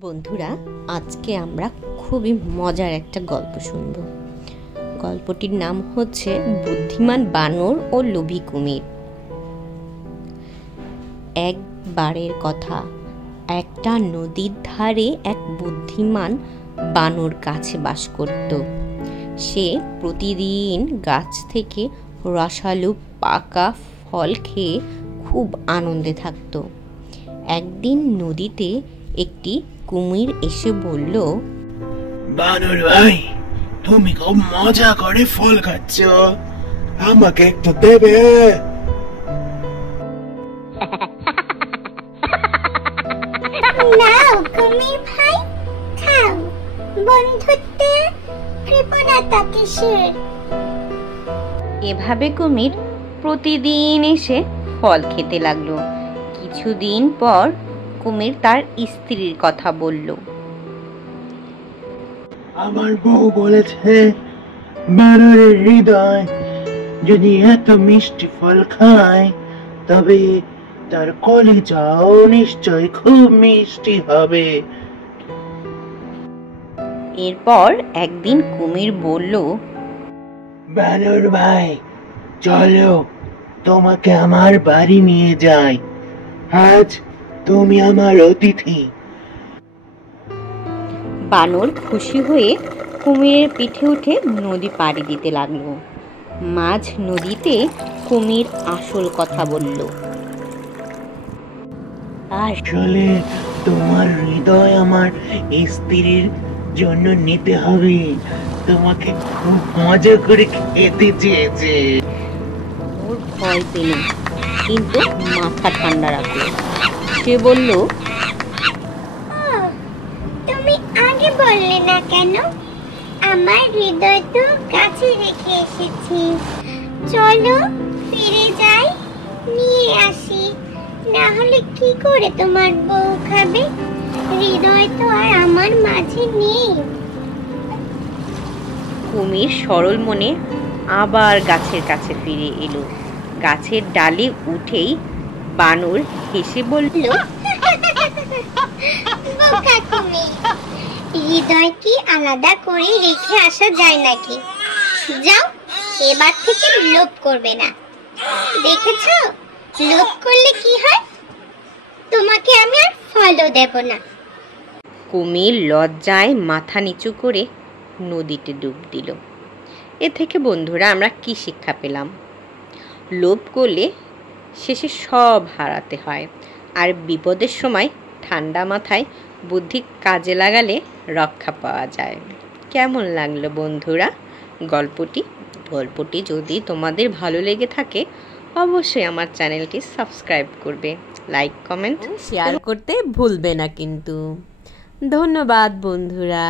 বন্ধুরা, আজকে আমরা খুবই মজার একটা গল্প শুনব। গল্পটির নাম হচ্ছে বুদ্ধিমান বানর ও লোভী কুমির। একবারের কথা, একটা নদীর ধারে এক বুদ্ধিমান বানর গাছে বাস করত। সে প্রতিদিন গাছ থেকে রসালো পাকা ফল খেয়ে খুব আনন্দে থাকত। একদিন নদীতে একটি কুমির এসে বলল, বানর ভাই, তুমি খুব মজা করে ফল খাচ্ছ, আমাকে একটু দেবে? নাও কুমির ভাই, খাও। বন্ধুত্বের কৃপণতা কিসের? এভাবে কুমির প্রতিদিন এসে ফল খেতে লাগলো। কিছুদিন পর কুমির তার স্ত্রীর কথা বলল। আমার বউ বলেছে বানরের হৃদয় যদি এত মিষ্টি ফল খায় তবে তার কলিজাও নিশ্চয় খুব মিষ্টি হবে। এরপর একদিন কুমির বলল, বানর ভাই, চলো তোমাকে আমার বাড়ি নিয়ে যাই, আজ তুমি আমার অতিথি। বানর খুশি হয়ে কুমিরের পিঠে উঠে নদী পাড়ি দিতে লাগলো। মাঝ নদীতে কুমির আসল কথা বলল, আসলে তোমার হৃদয় আমার স্ত্রীর জন্য নিতে হবে, তোমাকে খুব মজা করে খেতে চেয়েছে। ওর ভয় পেল, কিন্তু মাথা ঠান্ডা রাখলো। সে বলল, তুমি আগে বললে না কেন? আমার হৃদয় তো কাছে রেখে এসেছি। চলো ফিরে যাই, নিয়ে আসি, না হলে কি করে তোমার বউ খাবে? হৃদয় তো আর আমার মাঝে নেই। কুমির সরল মনে আবার গাছের কাছে ফিরে এলো। গাছের ডালে উঠেই বানর হেসে বলল, বোকা কুমির, হৃদয় কি আলাদা করে রেখে আসা যায় নাকি? যাও, এবার থেকে লোভ করবে না। দেখেছো লোভ করলে কি হয়? তোমাকে আমি আর ফলও দেব না। কুমির লজ্জায় মাথা নিচু করে নদীতে ডুব দিল। এ থেকে বন্ধুরা আমরা কি শিক্ষা পেলাম? লোভ করলে শেষে সব হারাতে হয়, আর বিপদের সময় ঠান্ডা মাথায় বুদ্ধি কাজে লাগালে রক্ষা পাওয়া যায়। কেমন লাগলো বন্ধুরা গল্পটি যদি তোমাদের ভালো লেগে থাকে অবশ্যই আমার চ্যানেলটি সাবস্ক্রাইব করবে, লাইক কমেন্ট শেয়ার করতে ভুলবে না কিন্তু। ধন্যবাদ বন্ধুরা।